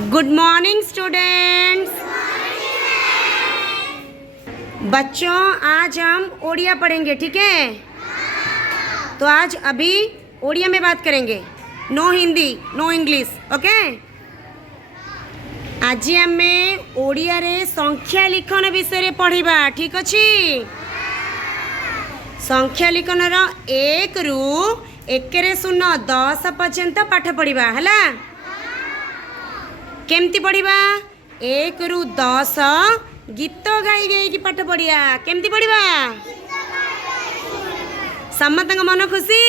Good morning students. बच्चों, आज हम ओडिया पढ़ेंगे, ठीक है? तो आज अभी ओडिया में बात करेंगे, no Hindi no English, okay? आज आम ओडिया रे संख्या लिखन विषय पढ़ा, ठीक अच्छे? संख्या लिखन एक रु एक शून्य 10 पर्यंत पाठ पढ़ा है। केमती पढ़ा? 1 रु 10 गीत गाई गाई पाठ पढ़िया। केमती पढ़ा? समस्त मन खुशी?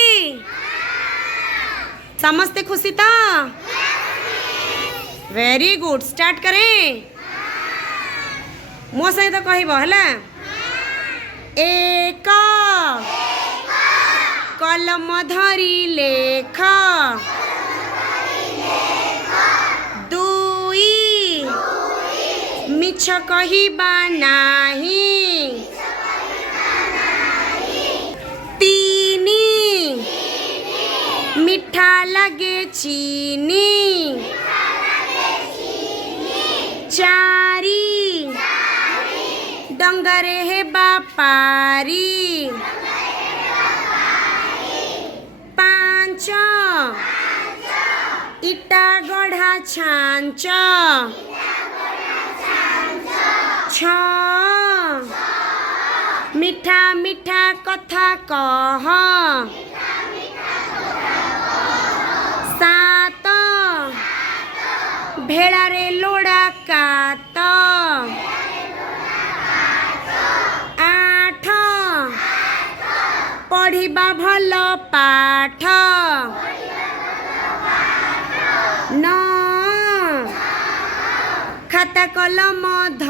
समस्ते खुशी तो? वेरी गुड, स्टार्ट करें। मो सहित कहब है। एक कलम धरी लेख, दुई मिछ कहिबा नाही, तीनी मिठा लगे चीनी, चारी डंगरे हे बापारी, पांच इटा गढ़ा छांच, छ मिठा मिठा कथा कह, सात भेड़ा रे लोड़ा काट, आठ पढ़िबा भल पाठ, नौ खाता कलम ध,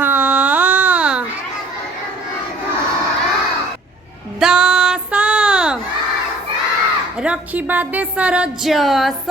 10 रखिबा देशर जस,